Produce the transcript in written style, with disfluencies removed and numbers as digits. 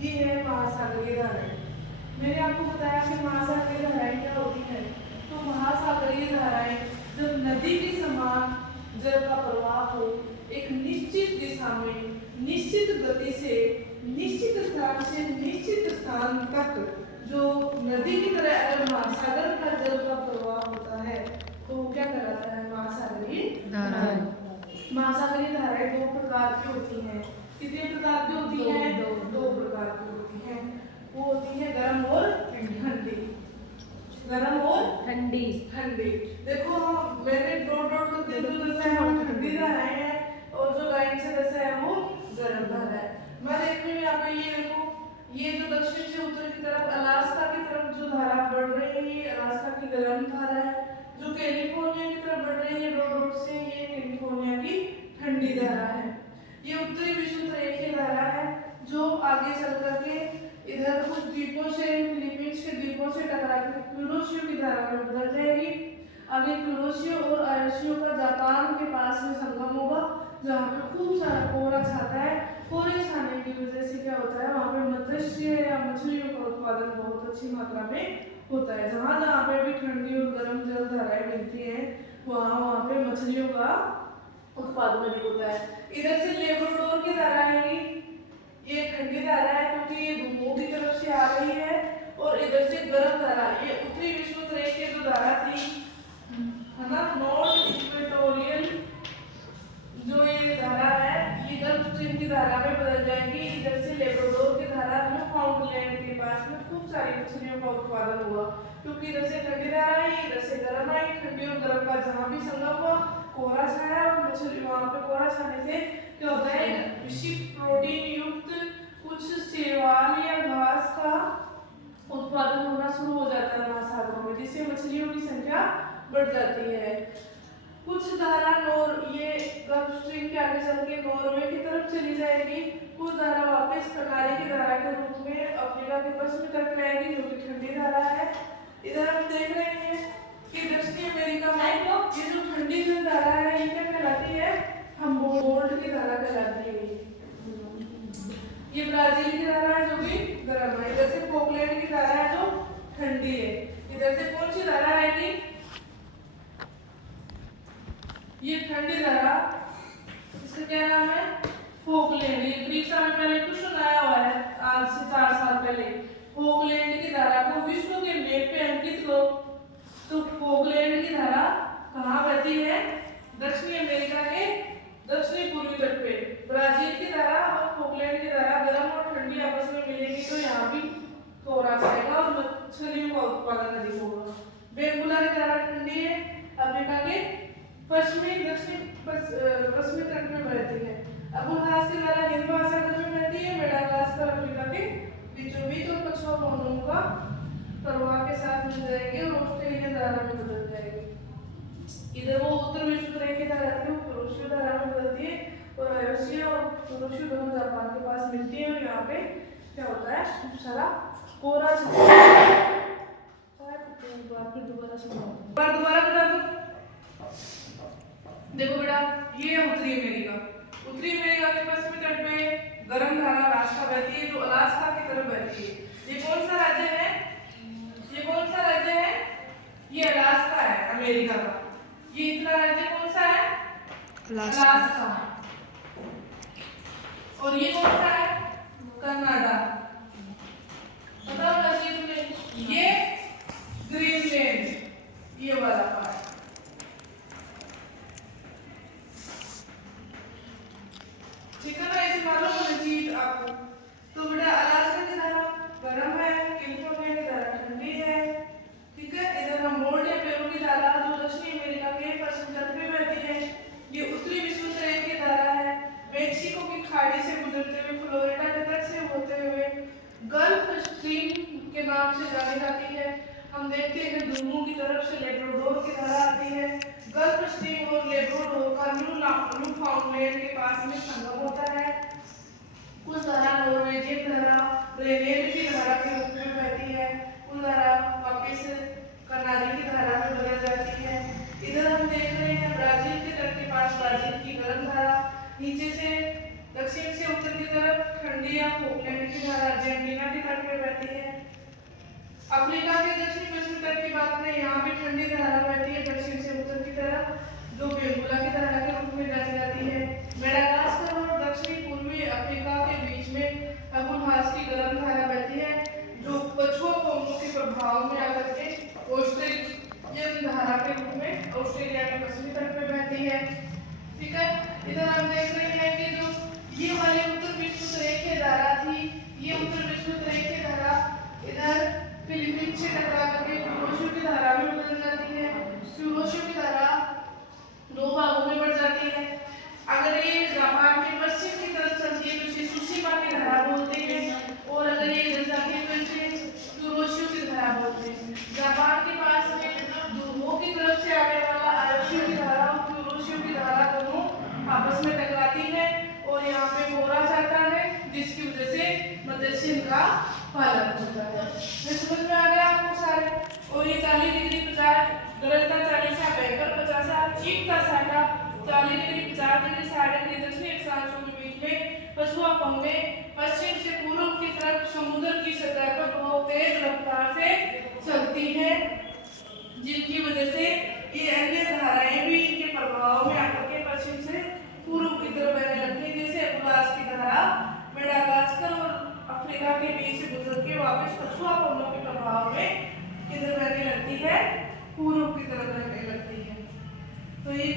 ये है महासागरीय धाराएं। मैंने आपको बताया कि महासागरीय धाराएं क्या होती है। तो महासागरीय धाराएं जब नदी के समान जल का प्रवाह हो, एक निश्चित दिशा में, निश्चित गति से, निश्चित स्थान से निश्चित स्थान तक जो नदी की तरह अगर महासागर का जल का प्रवाह होता है तो वो क्या कहलाता है? महासागरीय धाराएं। महासागरीय धाराएं दो प्रकार की होती हैं। कितने प्रकार की होती हैं? दो प्रकार की होती हैं। वो होती है गर्म और ठंडी। गर्म और ठंडी। ठंडी देखो मैंने डॉट डॉट करके जो दर्शाया है वो ठंडी धाराएं हैं और जो लाइन से दर्शाया है वो गर्म धारा है। मैं देख रही हूँ यहाँ पे ये देखो, ये जो दक्षिण से उत्तर की तरफ अलास्का की तरफ जो धारा बढ़ रही है, अलास्का की गर्म धारा है। जो कैलिफोर्निया की तरफ बढ़ रही है डॉट डॉट से, ये कैलिफोर्निया की ठंडी धारा है। ये उत्तरी विषुवत रेखीय धारा है जो आगे चल करके इधर कुछ द्वीपों से, फिलीपींस के द्वीपों से टकरा के क्यूरोशियो की धारा में बदल जाएगी। आगे क्यूरोशियो और आयोशियो का जापान के पास में संगम होगा जहाँ पे खूब सारा कोहरा छाता है। कोहरे छाने की वजह से क्या होता है, वहाँ पे मत्स्य या मछलियों का उत्पादन बहुत अच्छी मात्रा में होता है। जहाँ जहाँ पे भी ठंडी और गर्म जल धाराएं मिलती हैं वहाँ पे मछलियों का उत्पादन अधिक होता है। इधर से लेब्राडोर की धारा आएगी, ये ठंडी धारा है क्योंकि ये घुमो की तरफ से आ रही है। और इधर से गर्म धारा, ये उत्तरी विषुवत रेखीय जो धारा थी है ना, नॉर्थ इक्वेटोरियल जो ये धारा है ये गल्फ स्ट्रीम की धारा में बदल जाएगी। इधर से लेब्राडोर की धारा में फाउंडलैंड के पास में खूब सारी मछलियों का उत्पादन हुआ क्योंकि इधर से ठंडी धारा आई, इधर से गर्म आई। ठंडी और गर्म का जहाँ भी संगम हुआ कोहरा छाया और मछली वहाँ पे कोहरा छाने से क्या होता है, विशिष्ट प्रोटीन युक्त कुछ शैवाल या घास का उत्पादन होना शुरू हो जाता है महासागरों में, जिससे मछलियों की संख्या बढ़ जाती है। कुछ धारा ये गल्फ स्ट्रीम के आगे चल के नॉर्वे की तरफ चली जाएगी। कुछ धारा वापस कनारी की धारा के रूप में अफ्रीका के पश्चिमी तट में आएगी जो कि ठंडी धारा है। इधर हम देख रहे हैं कि दक्षिणी अमेरिका में ये जो ठंडी जल धारा है ये क्या कहलाती है, हम्बोल्ट की धारा कहलाती है। ये ब्राजील की धारा है जो भी गर्म है। इधर से फोकलैंड की धारा है जो ठंडी है। इधर से कौन सी धारा आएगी, ये ठंडी धारा, इसका क्या नाम है, फोकलैंड। ये परीक्षा में पहले क्वेश्चन आया हुआ है आज से 4 साल पहले। फोकलैंड की धारा को विश्व के मैप पे अंकित करो। तो फोकलैंड की धारा कहाँ बहती है, दक्षिणी अमेरिका के दक्षिणी पूर्वी तट पे। ब्राजील की धारा और फोकलैंड की धारा गर्म और ठंडी आपस में मिलेगी तो यहाँ भी कोहरा छाएगा और मछलियों का उत्पादन अधिक होगा। बेंगुला की धारा ठंडी है, अफ्रीका के पश्चिमी तट में बहती है। अबुलहास की धारा हिंद महासागर में बहती है। मेडागास्कर अफ्रीका के बीचों बीच और कछुआ मोहनों का प्रवाह के साथ मिल जाएगी और ऑस्ट्रेलिया धारा में बदल जाएगी। इधर वो उत्तर विषुवत रेखीय धारा थी वो क्यूरोशियो धारा में बदलती है और आयोशिया और क्यूरोशियो दोनों जापान के पास मिलती है और यहाँ पे क्या होता है, खूब सारा कोहरा छाता है। दोबारा बता दो। देखो बेटा ये है उत्तरी अमेरिका। उत्तरी अमेरिका के पश्चिमी तट पे गर्म धारा अलास्का बहती है जो अलास्का की तरफ बहती है। ये कौन सा राज्य है, ये कौन सा राज्य है, ये अलास्का है अमेरिका का। ये इतना राज्य कौन सा है, अलास्का। और ये कौन सा है, कनाडा। पता होना चाहिए तुम्हें। ये ग्रीनलैंड, ये वाला पार्ट। ठीक है ना, ऐसे मालूम होना चाहिए आपको। तो बेटा अलास्का की धारा गर्म है, कैलिफोर्निया की धारा ठंडी है। ठीक है, इधर हम्बोल्ट या पेरू की धारा जो दक्षिणी अमेरिका के पश्चिम तट पे बहती है ये उत्तरी विषुवत रेखीय धारा है। मेक्सिको की खाड़ी से गुजरते हुए फ्लोरिडा के तट से होते हुए गल्फ स्ट्रीम के नाम से जानी जाती है। हम देखते हैं कि ध्रुवों की तरफ से लेब्राडोर की धारा आती है। गल्फ स्ट्रीम और लेब्राडोर का न्यूफाउंडलैंड के पास में संगम होता है। कुछ धारा नॉर्वेजियन धारा रेनेल की धारा के रूप में बहती है, कुछ धारा वापिस कनारी की धारा में बदल जाती है। इधर हम देख रहे हैं ब्राजील के तट के पास ब्राजील की गर्म धारा, नीचे से दक्षिण से उत्तर की तरफ ठंडी या फोकलैंड की धारा अर्जेंटीना के तट पे बहती है। अफ्रीका के दक्षिण पश्चिमी तट की बात करें, यहाँ भी ठंडी धारा बहती है पश्चिम से उत्तर की तरफ, जो बेंगुला की धारा के रूप में जानी जाती है। मेडागास्कर और दक्षिणी पूर्वी अफ्रीका के बीच में अबुलहास की गर्म धारा बहती है, जो पछुआ कौमों के प्रभाव में आकर के ऑस्ट्रेलियन धारा के रूप में ऑस्ट्रेलिया के पश्चिमी तट पे बहती है। ठीक है, इधर हम देख रहे हैं कि जो ये वाली उत्तर विषुवत रेखीय धारा थी, ये उत्तर विषुवत रेखीय धारा इधर फिलीपींस से टकरा करके क्यूरोशियो की धारा में बदल जाती है। क्यूरोशियो की धारा दो भागों में बढ़ जाती है। अगर ये जापान के पश्चिम की तरफ चलती है तो इसे सुशीमा की धारा बोलते हैं, और अगर ये इधर जाती है तो इसे क्यूरोशियो की धारा बोलते हैं। जापान के पास में ध्रुवों की तरफ से आने वाला अरशियो की धारा और क्यूरोशियो की धारा दोनों आपस में टकराती है और यहाँ पे मोरा जाता है, जिसकी वजह से मध्यस्थीन का पालन होता है। समझ में आ गया आपको सारे। और ये 40 डिग्री 50 गरजता 40 बेहतर 50 चीखता 60 40 डिग्री 50 डिग्री 60 डिग्री दक्षिणी अक्षांशों के बीच में पछुआ पौने पश्चिम से पूर्व की तरफ समुद्र की सतह पर बहुत तेज रफ्तार से चलती है, जिनकी वजह से ये अन्य धाराएं भी इनके प्रभाव में आकर के पश्चिम से पूर्व की तरफ बहने लगती है, जैसे अबुलास की धारा मेडागास्कर और अफ्रीका के बीच से गुजर के वापस पछुआ पौनों के प्रभाव में किधर बहने लगती है, पूर्व की तरफ बहने लगती है। तो ये